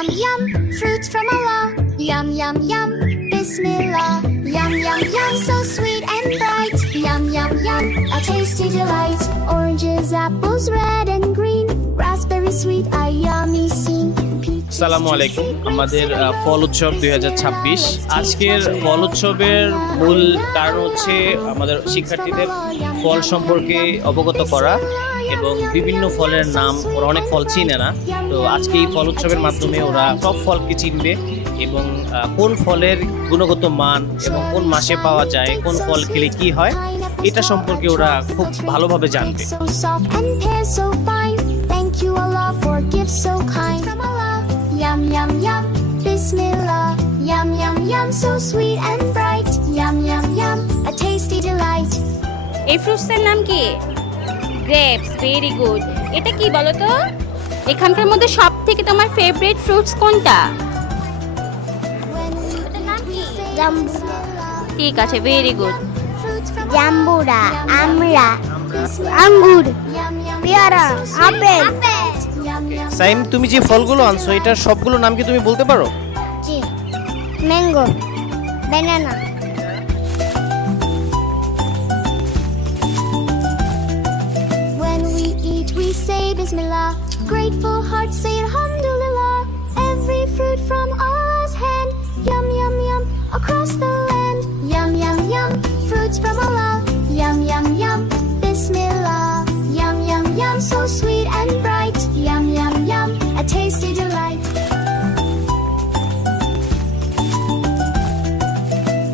yum yum, fruits from Allah. Yum yum yum, Bismillah. Yum yum yum, so sweet and bright. Yum yum yum, a tasty delight. Oranges, apples, red and green. Raspberry sweet, a yummy scene. আসসালামু আলাইকুম। আমাদের ফল উৎসব 2026 আজকের ফল উৎসবের মূল কারণ হচ্ছে আমাদের শিক্ষার্থীদের ফল সম্পর্কে অবগত করা এবং বিভিন্ন ফলের নাম। ওরা অনেক ফল চিনে না, তো আজকে এই ফল উৎসবের মাধ্যমে ওরা সব ফলকে চিনবে এবং কোন ফলের গুণগত মান এবং কোন মাসে পাওয়া যায়, কোন ফল খেলে কি হয়, এটা সম্পর্কে ওরা খুব ভালোভাবে জানবে। So soft and pear so fine. Thank you Allah for gifts so kind. From Allah. Yum yum yum, Bismillah. Yum yum yum, so sweet and bright. Yum yum yum, a tasty delight. এই ফ্রুটসের নাম কি? Grapes. Very good. এটা কি বলো তো? এখানকার মধ্যে সব থেকে তোমার ফেভারিট ফ্রুটস কোনটা? এটার নাম কি? ঠিক আছে, ভেরি গুড। জাম্বুরা, আমড়া, আঙ্গুর, পেয়ারা, আপেল। সাইম, তুমি যে ফলগুলো আনছো এটার সবগুলো নাম কি তুমি বলতে পারো? জি, mango, banana. When we eat, we say Bismillah. Grateful hearts say Alhamdulillah. Every fruit from Allah's hand. Yum yum yum, across the land. Yum yum yum, fruits from Allah. Yum yum yum, Bismillah. Yum yum yum, so sweet and bright. Yum yum yum, a tasty delight.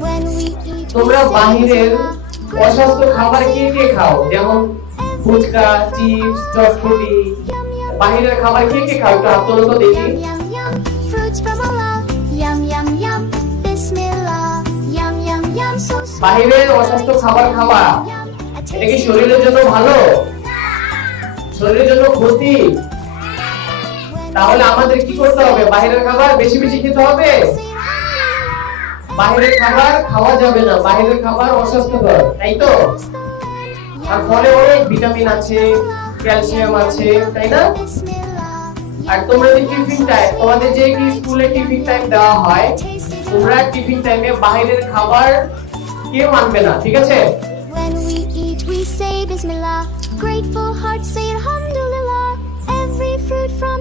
When we eat, we তোমরা say বাহিরের Bismillah. অস্বাস্থ্য খাবার কে কে খাও? যেমন fuchka, chips, চটপটি। বাহিরের খাবার কে কে খাও? একটু হাত তোলো তো দেখি। Yum yum yum, fruits from Allah. Yum yum yum, Bismillah. Yum yum yum, so sweet. বাহিরের অস্বাস্থ্য খাবার খাওয়া Yum, a এটা কি tasty শরীরের জন্য ভালো? শরীরের জন্য ক্ষতি? তাহলে আমাদের কি করতে হবে? বাহিরের খাবার বেশি বেশি খেতে হবে। বাহিরের খাবার খাওয়া যাবে না, বাহিরের খাবার অস্বাস্থ্যকর, তাই তো? আর ফলে অনেক ভিটামিন আছে, ক্যালসিয়াম আছে, তাই না? আর তোমরা যে টিফিন টাইম, তোমাদের যে কি স্কুলে টিফিন টাইম দেওয়া হয়, তোমরা টিফিন টাইমে বাহিরের খাবার কেউ আনবে না, ঠিক আছে? When we eat, we say Bismillah. Grateful hearts say Alhamdulillah. Every fruit from